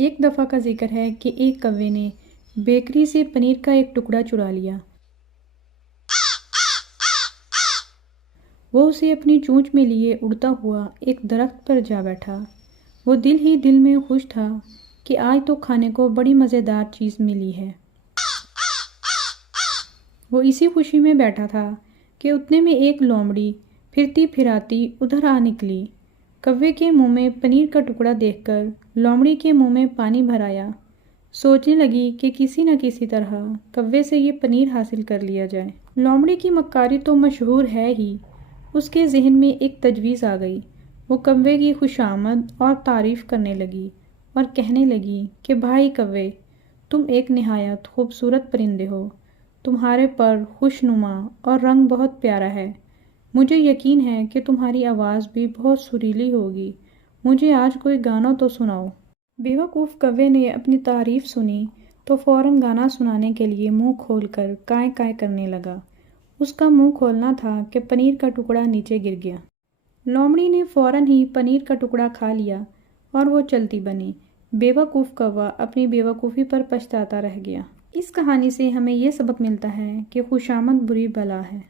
ایک دفعہ کا ذکر ہے کہ ایک کوے نے بیکری سے پنیر کا ایک ٹکڑا چرا لیا۔ وہ اسے اپنی چونچ میں لیے اڑتا ہوا ایک درخت پر جا بیٹھا۔ وہ دل ہی دل میں خوش تھا کہ آج تو کھانے کو بڑی مزیدار چیز ملی ہے۔ وہ اسی خوشی میں بیٹھا تھا کہ اتنے میں ایک لومڑی پھرتی پھراتی ادھر آ نکلی۔ کوے کے منہ میں پنیر کا ٹکڑا دیکھ کر لومڑی کے منہ میں پانی بھر آیا۔ سوچنے لگی کہ کسی نہ کسی طرح کوے سے یہ پنیر حاصل کر لیا جائے۔ لومڑی کی مکاری تو مشہور ہے ہی، اس کے ذہن میں ایک تجویز آ گئی۔ وہ کوے کی خوشامد اور تعریف کرنے لگی اور کہنے لگی کہ بھائی کوے، تم ایک نہایت خوبصورت پرندے ہو۔ تمہارے پر خوش نما اور رنگ بہت پیارا ہے۔ مجھے یقین ہے کہ تمہاری آواز بھی بہت سریلی ہوگی۔ مجھے آج کوئی گانا تو سناؤ۔ بیوقوف کوے نے اپنی تعریف سنی تو فوراً گانا سنانے کے لیے منہ کھول کر کائیں کائیں کرنے لگا۔ اس کا منہ کھولنا تھا کہ پنیر کا ٹکڑا نیچے گر گیا۔ لومڑی نے فوراً ہی پنیر کا ٹکڑا کھا لیا اور وہ چلتی بنی۔ بیوقوف کوا اپنی بیوقوفی پر پچھتاتا رہ گیا۔ اس کہانی سے ہمیں یہ سبق ملتا ہے کہ خوشامد بری بلا ہے۔